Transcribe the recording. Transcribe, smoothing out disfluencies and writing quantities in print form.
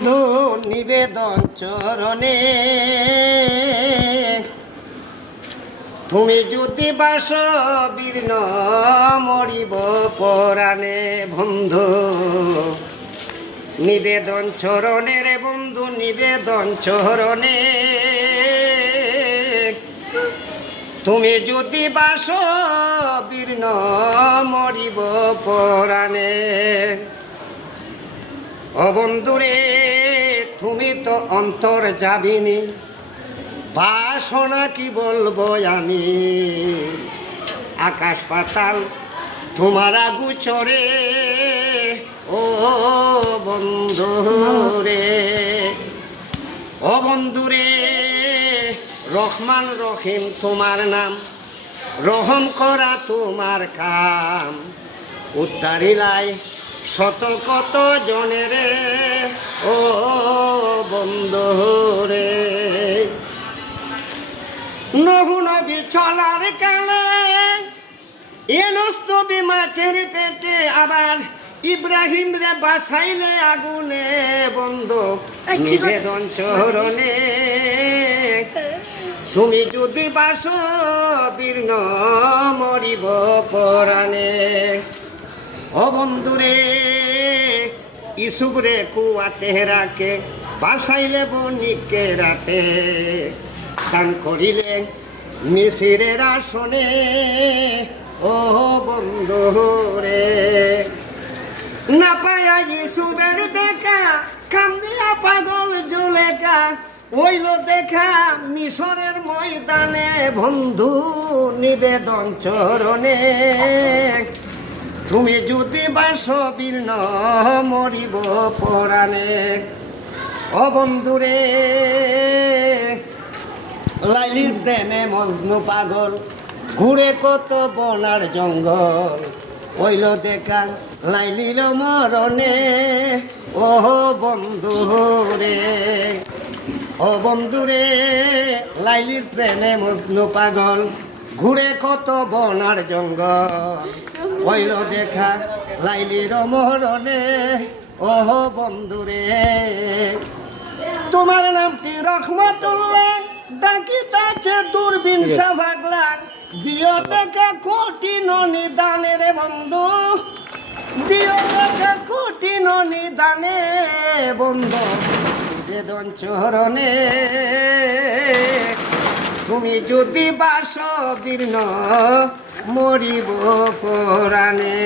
বন্ধু নিবেদন চরণে, তুমি যদি বাস বীর্ণ মরিব পরাণে। বন্ধু নিবেদন চরণে রে বন্ধু নিবেদন চরণে, তুমি যদি বাস বীর্ণ মরিব পরাণে। ও বন্ধুরে তুমি তো অন্তর যাবিনি, বাসনা কি বলবো আমি। আকাশ পাতাল তোমার গোচরে, ও বন্ধুরে। ও বন্ধুরে রহমান রহিম তোমার নাম, রহম করা তোমার কাম। উদ্ধারিলাই শত কত জনের, ও বন্ধুরে। নহু নবী চলার কালে এনস নবী মাছের পেটে, আবার ইব্রাহিম রে বাসাইলে আগুনে। বন্ধু নিবেদন চরণে, তুমি যদি বাস বীর্ণ মরিব পরাণে। ও বন্ধুরে ইসুব রে কুয়াতে রাখে, বাসাইলে বনিকে রাতে। দান করিলে মিসিরের আসনে, ও বন্ধুরে। না পায়া ইসুবের দেখা, কান্দিয়া পাগল জুলেখা, ওইল দেখা মিশরের ময়দানে। বন্ধু নিবেদন চরণে, তুমি যদি বাস বীর্ণ মরিব পরাণে। ও বন্ধুরে লাইলির প্রেমে মজনু পাগল, ঘুরে কত বনার জঙ্গল, ওইল দেখা লাইলির মরণে। ও বন্ধুরে ও বন্ধুরে লাইলির প্রেমে মজনু পাগল, ঘুরে কত বনার জঙ্গল, হইল দেখা লাইলির মরণে। ও বন্ধুরে তোমার নামটি রহমতুল্লাহ, ডাকিতাছে দূরবীন সাভাগলা। দিও দেখা কঠিন নিদানে রে বন্ধু, দিও দেখা কঠিন নিদানে। বন্ধু নিবেদন চরণে, তুমি যদি বাস বীর্ণ মরিব পরাণে।